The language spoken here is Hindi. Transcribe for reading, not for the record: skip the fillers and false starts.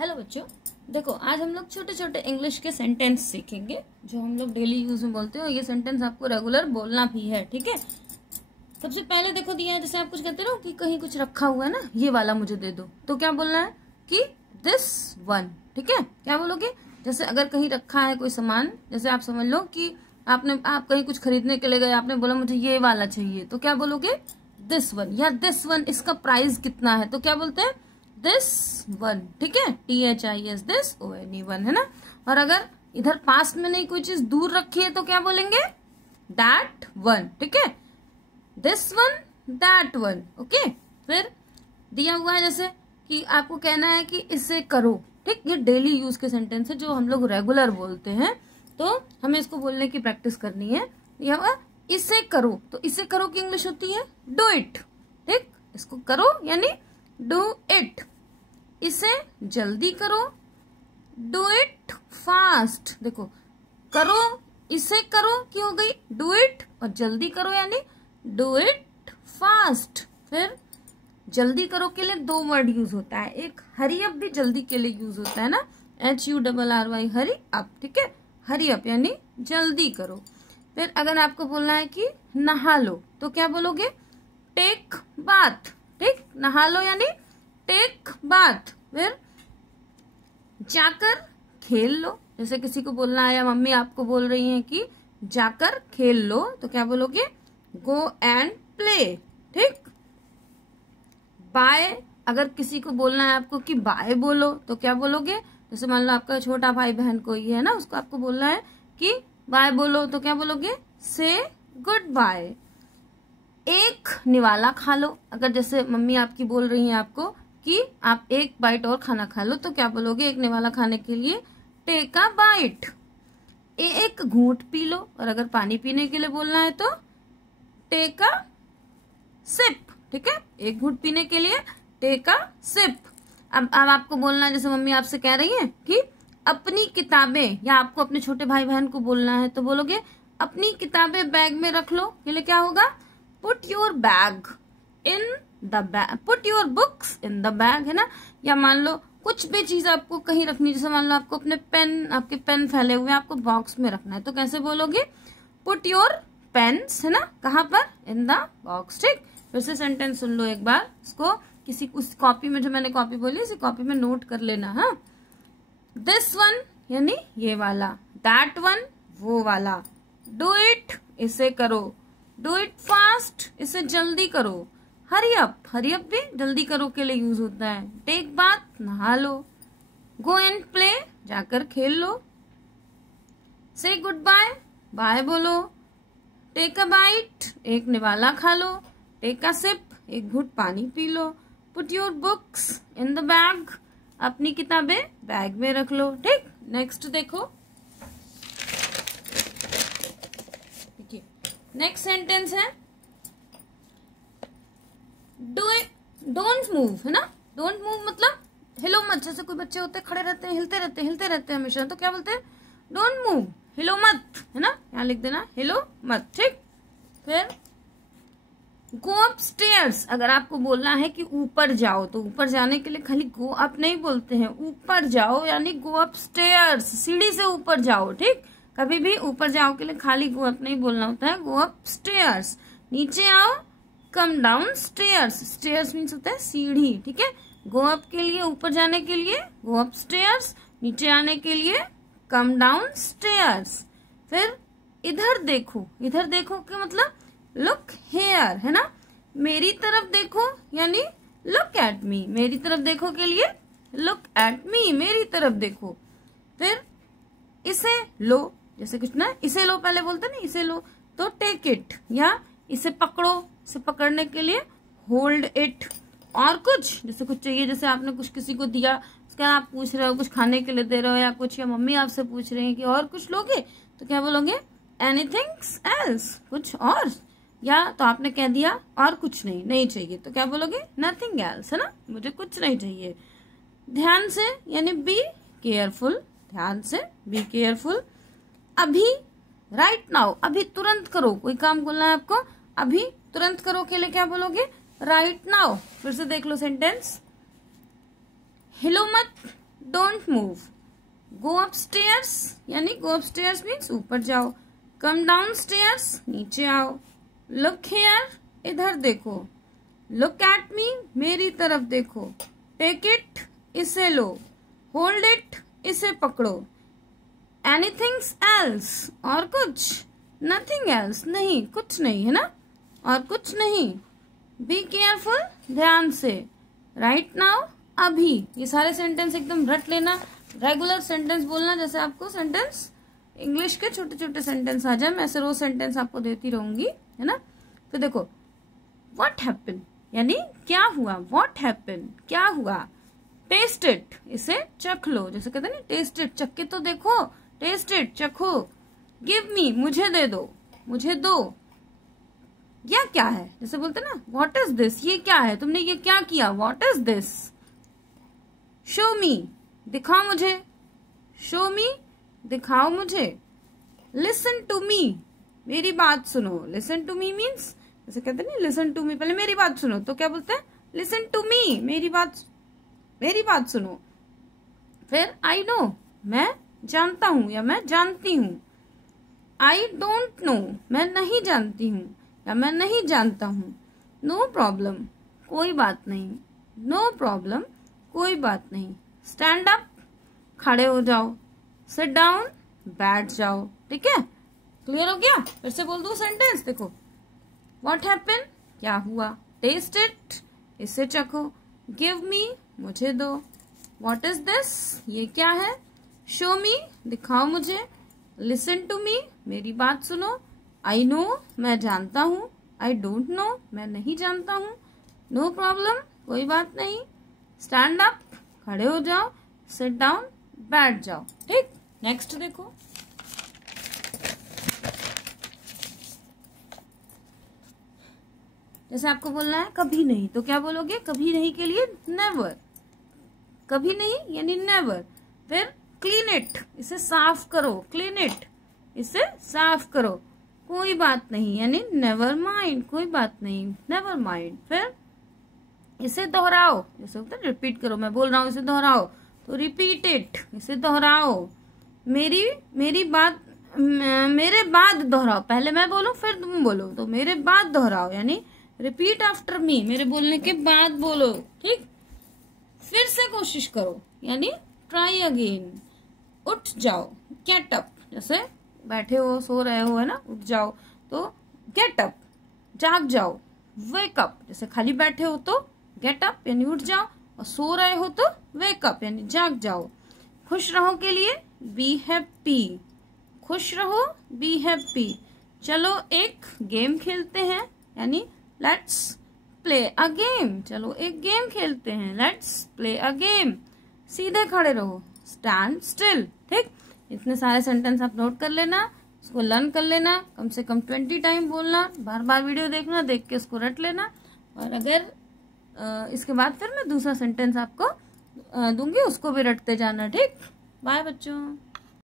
हेलो बच्चों, देखो आज हम लोग छोटे छोटे इंग्लिश के सेंटेंस सीखेंगे जो हम लोग डेली यूज में बोलते हैं और ये सेंटेंस आपको रेगुलर बोलना भी है। ठीक है, सबसे पहले देखो दिया है, जैसे आप कुछ कहते रहो कि कहीं कुछ रखा हुआ है ना, ये वाला मुझे दे दो, तो क्या बोलना है कि दिस वन। ठीक है, क्या बोलोगे? जैसे अगर कहीं रखा है कोई सामान, जैसे आप समझ लो कि आप कहीं कुछ खरीदने के लिए गए, आपने बोला मुझे ये वाला चाहिए, तो क्या बोलोगे? This one. या दिस वन, इसका प्राइस कितना है, तो क्या बोलते हैं? This one. ठीक है, THIS, दिस ONE वन, है ना। और अगर इधर पास में नहीं, कोई चीज दूर रखी है, तो क्या बोलेंगे? That one. ठीक है, this one, that one. Okay, फिर दिया हुआ है जैसे कि आपको कहना है कि इसे करो। ठीक, ये डेली यूज के सेंटेंस है जो हम लोग रेगुलर बोलते हैं, तो हमें इसको बोलने की प्रैक्टिस करनी है। यह इसे करो, तो इसे करो की इंग्लिश होती है डू इट। ठीक, इसको करो यानी डू इट। इसे जल्दी करो, डू इट फास्ट। देखो, करो, इसे करो की हो गई डू इट, और जल्दी करो यानी डू इट फास्ट। फिर जल्दी करो के लिए दो वर्ड यूज होता है, एक हरी अप भी जल्दी के लिए यूज होता है ना, HURRY, हरी अप। ठीक है, हरी अप यानी जल्दी करो। फिर अगर आपको बोलना है कि नहा लो, तो क्या बोलोगे? Take bath. ठीक, नहा लो यानी टेक बाथ। फिर जाकर खेल लो, जैसे किसी को बोलना है या मम्मी आपको बोल रही हैं कि जाकर खेल लो, तो क्या बोलोगे? Go and play. ठीक, बाय, अगर किसी को बोलना है आपको कि बाय बोलो, तो क्या बोलोगे? जैसे मान लो आपका छोटा भाई बहन कोई है ना, उसको आपको बोलना है कि बाय बोलो, तो क्या बोलोगे? से गुड बाय। एक निवाला खा लो, अगर जैसे मम्मी आपकी बोल रही है आपको कि आप एक बाइट और खाना खा लो, तो क्या बोलोगे एक निवाला खाने के लिए? Take a bite. एक घूंट पी लो, और अगर पानी पीने के लिए बोलना है तो टेक अ सिप। ठीक है, एक घूंट पीने के लिए टेक अ सिप। अब आपको बोलना है, जैसे मम्मी आपसे कह रही है कि अपनी किताबें, या आपको अपने छोटे भाई बहन को बोलना है, तो बोलोगे अपनी किताबें बैग में रख लो। के लिए क्या होगा? Put your bag in the bag, put your books in the bag, है ना। या मान लो कुछ भी चीज आपको कहीं रखनी, जैसे मान लो आपको अपने पेन, आपके पेन फैले हुए आपको बॉक्स में रखना है, तो कैसे बोलोगे? पुट योर पेन्स, है ना, कहाँ पर? In the box. ठीक, फिर से सेंटेंस सुन लो एक बार, इसको किसी उस कॉपी में, जो मैंने कॉपी बोली इसी कॉपी में नोट कर लेना। हाँ, दिस वन यानी ये वाला, दैट वन वो वाला, डू इट इसे करो, डू इट फास्ट इसे जल्दी करो, हरी अप भी जल्दी करो के लिए यूज होता है, टेक बाथ नहा लो, गो एंड प्ले जाकर खेल लो, से गुड बाय बाय बोलो, टेक अ बाइट एक निवाला खा लो, टेक अ सिप एक घूंट पानी P low, put your books in the bag अपनी किताबें बैग में रख लो। ठीक, नेक्स्ट देखो, देखिए नेक्स्ट सेंटेंस है डोंट मूव, है ना। डोंट मूव मतलब हिलो मत, जैसे कोई बच्चे होते हैं खड़े रहते हैं, हिलते रहते हैं हमेशा, तो क्या बोलते हैं? डोंट मूव, हिलो मत, है ना, यहाँ लिख देना हिलो मत। ठीक, फिर गो अप स्टेयर्स, अगर आपको बोलना है कि ऊपर जाओ, तो ऊपर जाने के लिए खाली गो अप नहीं बोलते हैं, ऊपर जाओ यानी गो अप स्टेयर्स, सीढ़ी से ऊपर जाओ। ठीक, कभी भी ऊपर जाओ के लिए खाली गो अप नहीं बोलना होता है, गो अप स्टेयर्स। नीचे आओ, come down stairs, stairs means होता है सीढ़ी। ठीक है, गो अप के लिए ऊपर जाने के लिए गो अप स्टेयर्स, नीचे आने के लिए कम डाउन स्टेयर्स। फिर इधर देखो के मतलब लुक हेयर, है ना, मेरी तरफ देखो यानी लुक एट मी, मेरी तरफ देखो के लिए लुक एट मी, मेरी तरफ देखो। फिर इसे लो, जैसे कुछ ना इसे लो पहले बोलते ना, इसे लो, तो टेक इट, या इसे पकड़ो, इसे पकड़ने के लिए होल्ड इट। और कुछ जैसे कुछ चाहिए, जैसे आपने कुछ किसी को दिया, उसका आप पूछ रहे हो, कुछ खाने के लिए दे रहे हो या कुछ, या मम्मी आपसे पूछ रहे हैं कि और कुछ लोगे, तो क्या बोलोगे? एनीथिंग एल्स, कुछ और, या तो आपने कह दिया और कुछ नहीं चाहिए, तो क्या बोलोगे? नथिंग एल्स, है ना, मुझे कुछ नहीं चाहिए। ध्यान से यानी बी केयरफुल, ध्यान से बी केयरफुल। अभी राइट नाउ, अभी तुरंत करो, कोई काम बोलना है आपको, अभी तुरंत करो के लिए क्या बोलोगे? Right now. फिर से देख लो सेंटेंस, हिलो मत, डोंट मूव। गो अपस्टेयर्स यानी गो अपस्टेयर्स मीन्स ऊपर जाओ। कम डाउन स्टेयर्स नीचे आओ। लुक हियर इधर देखो। लुक एट मी मेरी तरफ देखो। टेक इट इसे लो। होल्ड इट इसे पकड़ो। एनीथिंग एल्स और कुछ। नथिंग एल्स नहीं कुछ नहीं है ना, और कुछ नहीं। बी केयरफुल ध्यान से। राइट नाउ अभी। ये सारे सेंटेंस एकदम रट लेना, रेगुलर सेंटेंस बोलना, जैसे आपको सेंटेंस इंग्लिश के छोटे छोटे सेंटेंस आ जाए। मैं ऐसे रोज सेंटेंस आपको देती रहूंगी, है ना। तो देखो व्हाट हैपन यानी क्या हुआ। व्हाट हैपन क्या हुआ। टेस्ट इट इसे चख लो, जैसे कहते हैं ना टेस्ट इट, चख के तो देखो। टेस्ट इट चखो। गिव मी मुझे दे दो, मुझे दो। यह क्या है, जैसे बोलते ना व्हाट इज दिस, ये क्या है, तुमने ये क्या किया। What is this. शो मी दिखाओ मुझे। शो मी दिखाओ मुझे। लिसन टू मी मेरी बात सुनो। लिसन टू मी मीन्स जैसे कहते हैं लिसन टू मी, पहले मेरी बात सुनो, तो क्या बोलते हैं लिसन टू मी मेरी बात सुनो। फिर आई नो मैं जानता हूं या मैं जानती हूं। आई डोंट नो मैं नहीं जानती हूं या मैं नहीं जानता हूं। नो प्रॉब्लम कोई बात नहीं। नो प्रॉब्लम कोई बात नहीं। स्टैंड अप खड़े हो जाओ। सिट डाउन बैठ जाओ। ठीक है, क्लियर हो गया। फिर से बोल दो सेंटेंस, देखो व्हाट हैपन क्या हुआ। टेस्ट इट इसे चखो। गिव मी मुझे दो। व्हाट इज दिस ये क्या है। शो मी दिखाओ मुझे। लिसन टू मी मेरी बात सुनो। आई नो मैं जानता हूँ। आई डोंट नो मैं नहीं जानता हूँ। नो प्रॉब्लम कोई बात नहीं। स्टैंड अप खड़े हो जाओ। सिट डाउन बैठ जाओ। ठीक, नेक्स्ट देखो। जैसे आपको बोलना है कभी नहीं, तो क्या बोलोगे। कभी नहीं के लिए नेवर। कभी नहीं यानी नेवर। फिर क्लीन इट इसे साफ करो। क्लीन इट इसे साफ करो। कोई बात नहीं यानी नेवर माइंड, कोई बात नहीं नेवर माइंड। फिर इसे दोहराओ, जैसे होता है रिपीट करो, मैं बोल रहा हूँ इसे दोहराओ, तो रिपीट इट इसे दोहराओ। मेरी बात मेरे बाद दोहराओ। पहले मैं बोलूं फिर तुम बोलो, तो मेरे बाद दोहराओ यानी रिपीट आफ्टर मी, मेरे बोलने के बाद बोलो। ठीक, फिर से कोशिश करो यानी ट्राई अगेन। उठ जाओ गेट अप, जैसे बैठे हो सो रहे हो है ना, उठ जाओ तो गेट अप। जाग जाओ वेक अप, जैसे खाली बैठे हो तो गेट अप यानी उठ जाओ, और सो रहे हो तो वेक अप यानी जाग जाओ। खुश रहो के लिए बी हैप्पी। खुश रहो बी हैप्पी। चलो एक गेम खेलते हैं यानी लेट्स प्ले अ गेम। चलो एक गेम खेलते हैं, लेट्स प्ले अ गेम। सीधे खड़े रहो स्टैंड स्टिल। ठीक, इतने सारे सेंटेंस आप नोट कर लेना, उसको लर्न कर लेना, कम से कम 20 टाइम बोलना, बार बार वीडियो देखना, देख के उसको रट लेना। और अगर इसके बाद फिर मैं दूसरा सेंटेंस आपको दूंगी, उसको भी रटते जाना। ठीक, बाय बच्चों।